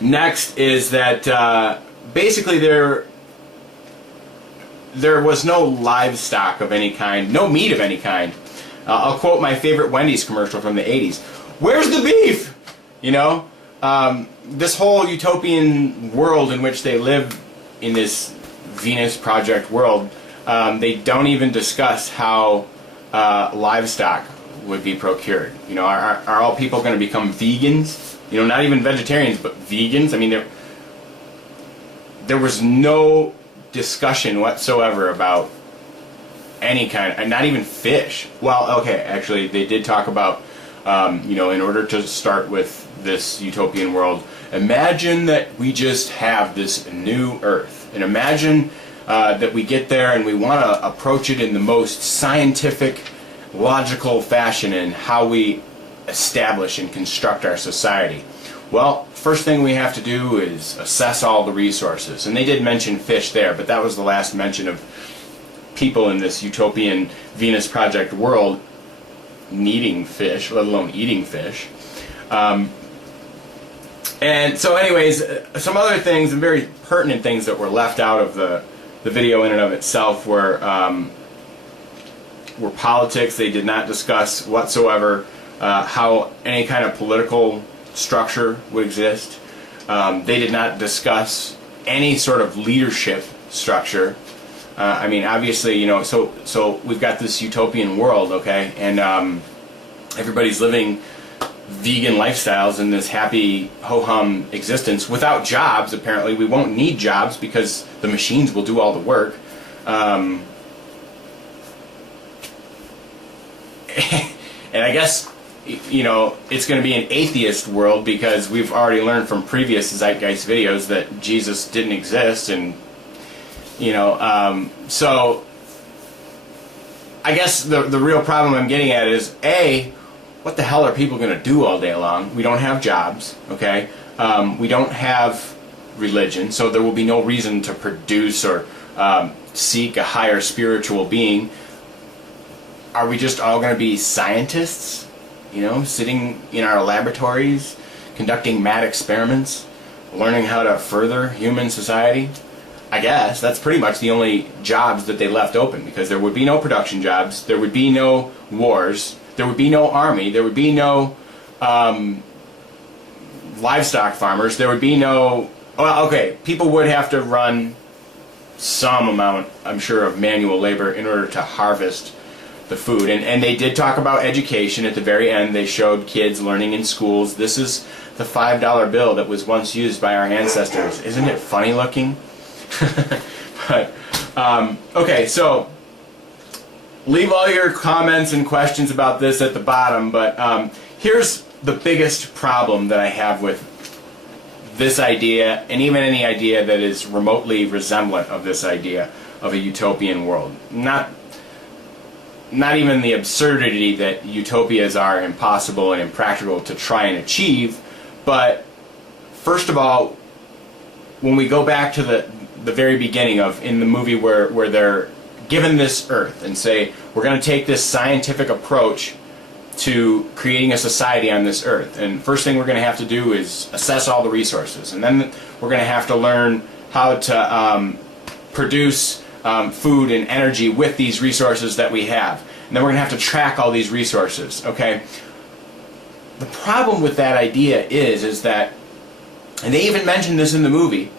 Next is that basically there was no livestock of any kind, no meat of any kind. I'll quote my favorite Wendy's commercial from the 80s. Where's the beef? You know, this whole utopian world in which they live in this Venus Project world, they don't even discuss how livestock would be procured. You know, are all people going to become vegans? You know, not even vegetarians, but vegans. I mean, there was no discussion whatsoever about any kind, and not even fish. Well, okay, actually, they did talk about, you know, in order to start with this utopian world, imagine that we just have this new Earth, and imagine that we get there and we want to approach it in the most scientific, logical fashion in how we establish and construct our society. Well, first thing we have to do is assess all the resources. And they did mention fish there, but that was the last mention of people in this utopian Venus Project world needing fish, let alone eating fish. And so anyways, some other things, and very pertinent things that were left out of the video in and of itself were politics. They did not discuss whatsoever how any kind of political structure would exist. They did not discuss any sort of leadership structure. I mean, obviously, you know, so we've got this utopian world, okay, and everybody's living vegan lifestyles in this happy ho-hum existence without jobs. Apparently, we won't need jobs because the machines will do all the work. And I guess, you know, it's going to be an atheist world because we've already learned from previous Zeitgeist videos that Jesus didn't exist, and you know, so I guess the real problem I'm getting at is, A, what the hell are people going to do all day long? We don't have jobs, okay? We don't have religion, so there will be no reason to produce or seek a higher spiritual being. Are we just all going to be scientists, you know, sitting in our laboratories, conducting mad experiments, learning how to further human society? I guess that's pretty much the only jobs that they left open, because there would be no production jobs, there would be no wars, there would be no army, there would be no livestock farmers, there would be no, well, okay, people would have to run some amount, I'm sure, of manual labor in order to harvest the food. And they did talk about education at the very end. They showed kids learning in schools. This is the $5 bill that was once used by our ancestors. Isn't it funny looking? But okay, so leave all your comments and questions about this at the bottom, but here's the biggest problem that I have with this idea, and even any idea that is remotely resemblant of this idea of a utopian world. Not even the absurdity that utopias are impossible and impractical to try and achieve, but first of all, when we go back to the very beginning of, in the movie where they're given this earth and say, we're going to take this scientific approach to creating a society on this earth, and first thing we're going to have to do is assess all the resources, and then we're going to have to learn how to produce food and energy with these resources that we have, and then we're going to have to track all these resources, okay? The problem with that idea is that, and they even mentioned this in the movie,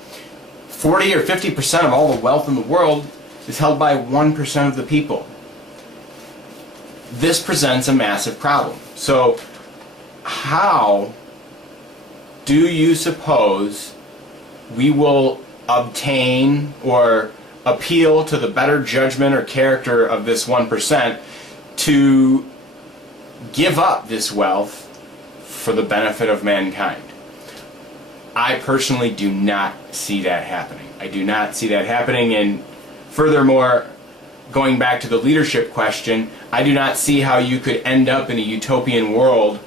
40 or 50% of all the wealth in the world is held by 1% of the people. This presents a massive problem. So how do you suppose we will obtain or appeal to the better judgment or character of this 1% to give up this wealth for the benefit of mankind? I personally do not see that happening. I do not see that happening, and furthermore, going back to the leadership question, I do not see how you could end up in a utopian world,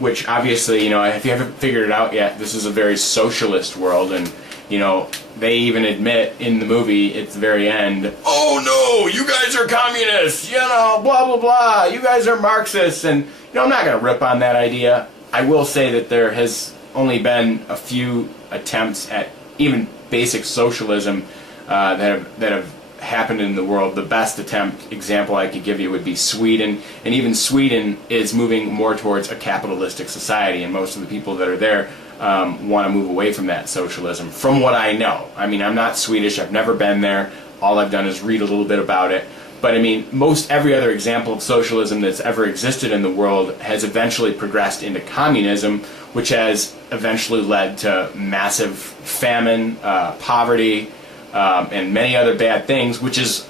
which obviously, you know, if you haven't figured it out yet, this is a very socialist world, and, you know, they even admit in the movie at the very end, oh no, you guys are communists, you know, blah blah blah, you guys are Marxists, and, you know, I'm not going to rip on that idea. I will say that there has only been a few attempts at even basic socialism that have happened in the world. The best example I could give you would be Sweden, and even Sweden is moving more towards a capitalistic society, and most of the people that are there want to move away from that socialism, from what I know. I mean, I'm not Swedish, I've never been there, all I've done is read a little bit about it, but I mean, most every other example of socialism that's ever existed in the world has eventually progressed into communism, which has eventually led to massive famine, poverty, and many other bad things, which is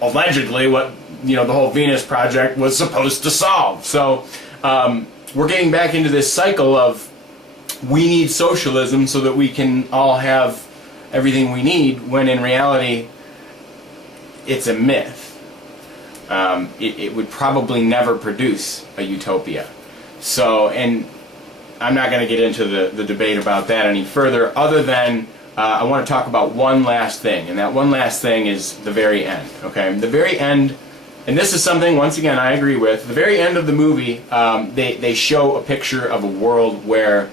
allegedly what, you know, the whole Venus Project was supposed to solve. So we're getting back into this cycle of we need socialism so that we can all have everything we need, when in reality it's a myth. It would probably never produce a utopia. So, and I'm not going to get into the debate about that any further, other than I want to talk about one last thing, and that one last thing is the very end. Okay, the very end, and this is something, once again, I agree with. The very end of the movie, they show a picture of a world where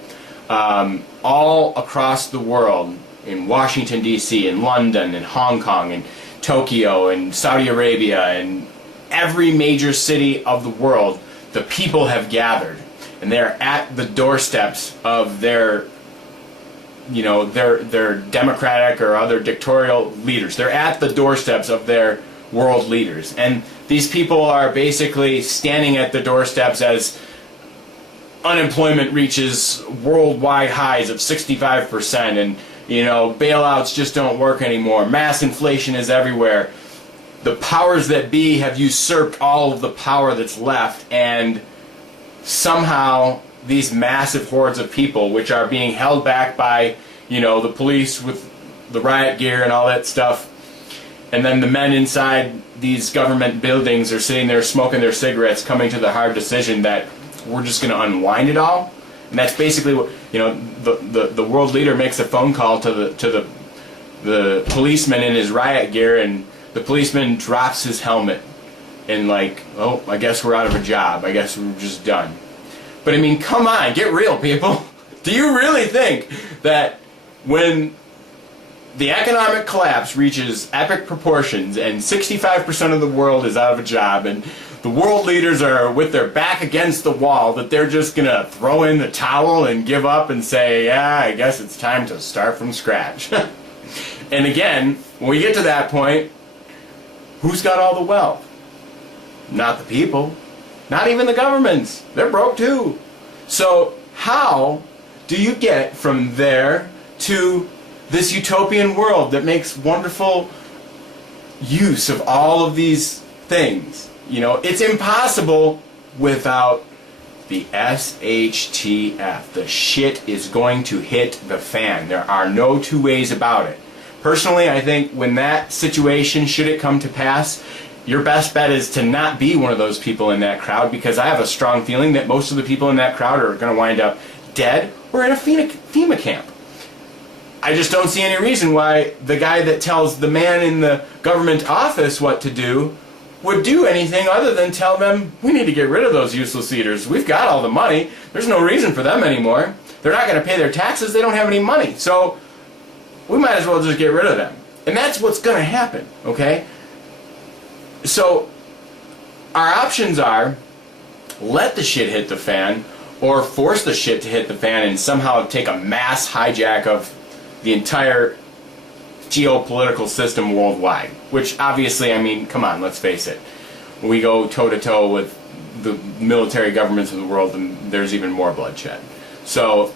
all across the world, in Washington, D.C., in London, in Hong Kong, in Tokyo, in Saudi Arabia, and every major city of the world, the people have gathered, and they're at the doorsteps of their, you know, their democratic or other dictatorial leaders. They're at the doorsteps of their world leaders, and these people are basically standing at the doorsteps as unemployment reaches worldwide highs of 65%, and, you know, bailouts just don't work anymore. Mass inflation is everywhere. The powers that be have usurped all of the power that's left, and somehow these massive hordes of people, which are being held back by, you know, the police with the riot gear and all that stuff, and then the men inside these government buildings are sitting there smoking their cigarettes, coming to the hard decision that we're just going to unwind it all. And that's basically what, you know, the world leader makes a phone call to the policeman in his riot gear, and the policeman drops his helmet and, like, oh, I guess we're out of a job, I guess we're just done. But I mean, come on, get real, people. Do you really think that when the economic collapse reaches epic proportions and 65% of the world is out of a job and the world leaders are with their back against the wall, that they're just going to throw in the towel and give up and say, yeah, I guess it's time to start from scratch? And again, when we get to that point, who's got all the wealth? Not the people. Not even the governments. They're broke too. So how do you get from there to this utopian world that makes wonderful use of all of these things? You know, it's impossible without the SHTF. The shit is going to hit the fan. There are no two ways about it. Personally, I think when that situation, should it come to pass, your best bet is to not be one of those people in that crowd, because I have a strong feeling that most of the people in that crowd are going to wind up dead or in a FEMA camp. I just don't see any reason why the guy that tells the man in the government office what to do would do anything other than tell them, we need to get rid of those useless leaders. We've got all the money. There's no reason for them anymore. They're not going to pay their taxes. They don't have any money. So we might as well just get rid of them. And that's what's going to happen, okay? So our options are let the shit hit the fan, or force the shit to hit the fan and somehow take a mass hijack of the entire geopolitical system worldwide. Which obviously, I mean, come on, let's face it. We go toe-to-toe with the military governments of the world, and there's even more bloodshed. So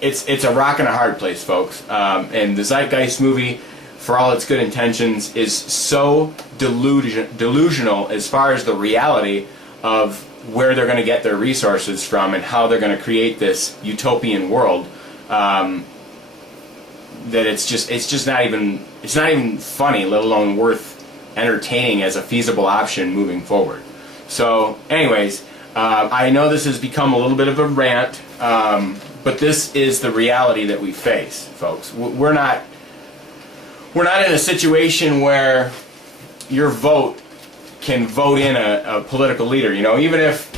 it's a rock and a hard place, folks. And the Zeitgeist movie, for all its good intentions, is so delusional as far as the reality of where they're going to get their resources from and how they're going to create this utopian world, that it's just not even funny, let alone worth entertaining as a feasible option moving forward. So anyways, I know this has become a little bit of a rant, but this is the reality that we face, folks. We're not in a situation where your vote can vote in a political leader. You know, even if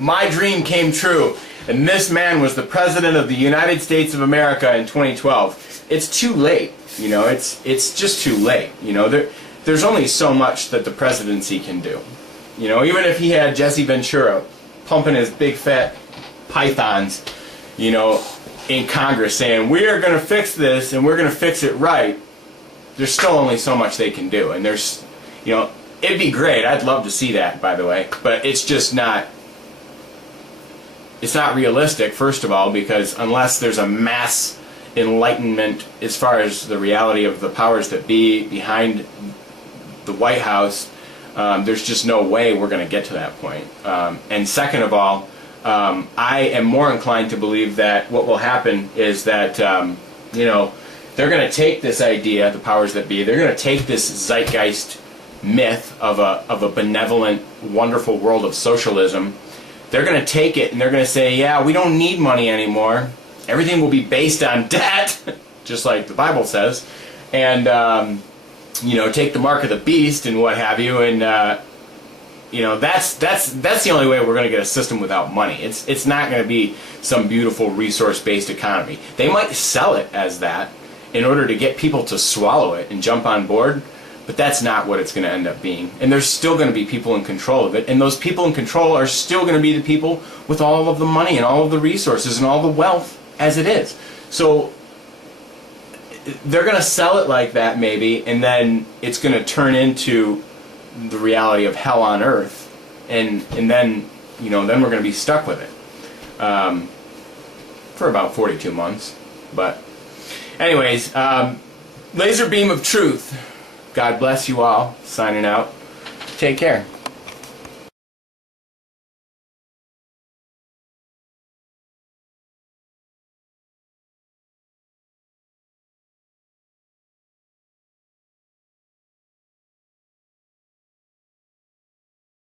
my dream came true, and this man was the President of the United States of America in 2012. It's too late, you know, it's just too late, you know. There's only so much that the presidency can do. You know, even if he had Jesse Ventura pumping his big fat pythons, you know, in Congress saying, we are going to fix this and we're going to fix it right, there's still only so much they can do. And there's, you know, it'd be great. I'd love to see that, by the way. But it's just not, it's not realistic, first of all, because unless there's a mass enlightenment as far as the reality of the powers that be behind the White House, there's just no way we're going to get to that point. And second of all, I am more inclined to believe that what will happen is that, you know, they're going to take this idea, the powers that be, they're going to take this zeitgeist myth of a benevolent, wonderful world of socialism. They're going to take it and they're going to say, yeah, we don't need money anymore. Everything will be based on debt, just like the Bible says. And, you know, take the mark of the beast and what have you, and you know, that's the only way we're going to get a system without money. It's not going to be some beautiful resource-based economy. They might sell it as that in order to get people to swallow it and jump on board, but that's not what it's going to end up being. And there's still going to be people in control of it, and those people in control are still going to be the people with all of the money and all of the resources and all the wealth as it is. So they're going to sell it like that maybe, and then it's going to turn into the reality of hell on earth, and then, you know, then we're going to be stuck with it for about 42 months. But anyways, laser beam of truth. God bless you all. Signing out. Take care.